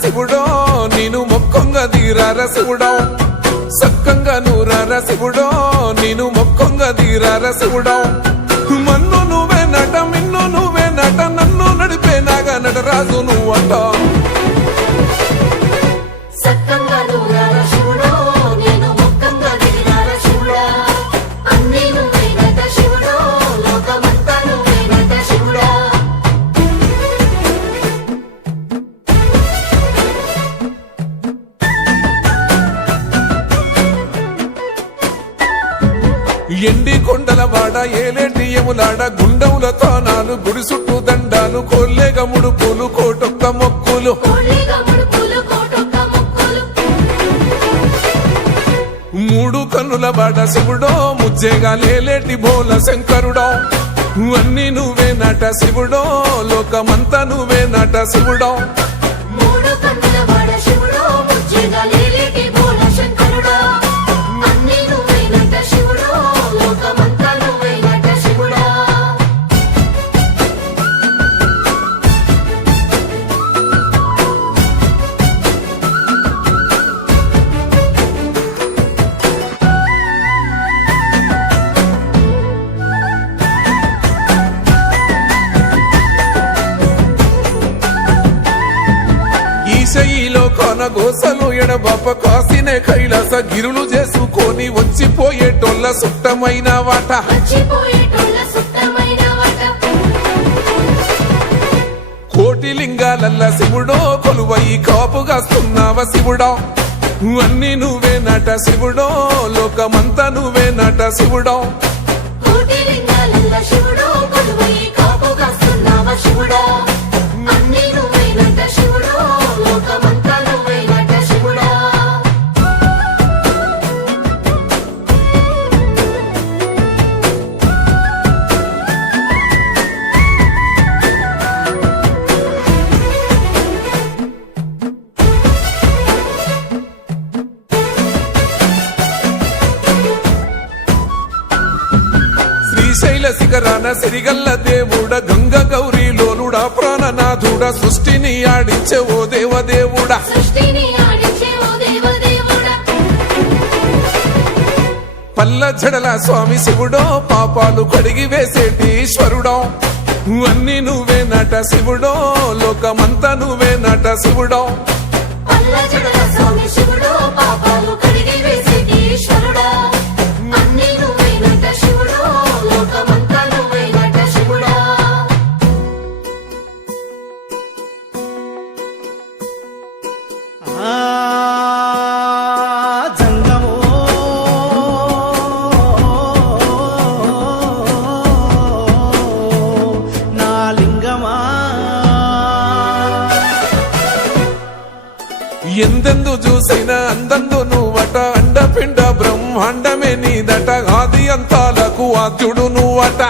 శివుడో నేను మొక్కొంగ తీరార శివుడో సక్కంగా నూరార శివుడో నేను మొక్కొంగ తీరార శివుడో మన్ను నువ్వే నట మిన్ను నువ్వే నట నన్ను నడిపే నాగా నటరాజు నువ్వంట ఎండి కొండల వాడ ఏలేటి యములాడ గుండముల తానాలు గుడి చుట్టూ దండాలు కొల్లేగ ముడుపులు కోటొక్క మొక్కులు మూడు కన్నుల వాడ శివుడో ముజ్జేగా లేలేటి బోల శంకరుడో అన్ని నువ్వే నట శివుడో లోకమంతా నువ్వే నట శివుడో ఈశయిలో కొన గోసలు ఎడబాప కాసినే కైలాస గిరులు చేసుకొని వచ్చిపోయేటోళ్ళ సుట్టమైన వాట కోటి లింగాలల్ల శివుడో కొలువయి కాపుగాస్తున్నావ శివుడో అన్ని నువ్వే నట శివుడో లోకమంతా నువ్వే నట శివుడో శ్రీశైల శిఖరాన సిరిగల్ల దేవుడ గంగ గౌరీ లోలుడా ప్రాణనాథుడ సృష్టిని ఆడించే ఓ దేవదేవుడా పల్ల జడల స్వామి శివుడో పాపాలు కడిగి వేసేటి ఈశ్వరుడో అన్ని నువ్వే నట శివుడో లోకమంతా నువ్వే నట శివుడో ఎందెందు చూసైనా అందందు నువ్వట అండపిండ బ్రహ్మాండమే నీదట ఆది అంతాలకు ఆద్యుడు నువ్వట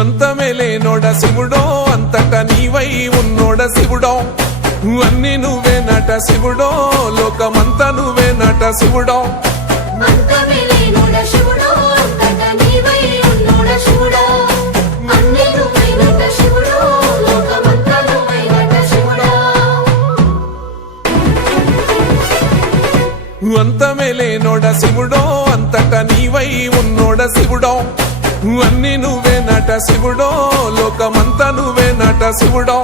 అంతమే లేనోడ శివుడో అంతట నీవై ఉన్నోడ శివుడో అన్ని నువ్వే నట శివుడో లోకమంతా నువ్వే నట శివుడో అంతమే లేనోడ శివుడో అంతట నీవై ఉన్నోడ శివుడో అన్ని నువ్వే నట శివుడో లోకమంతా నువ్వే నట శివుడో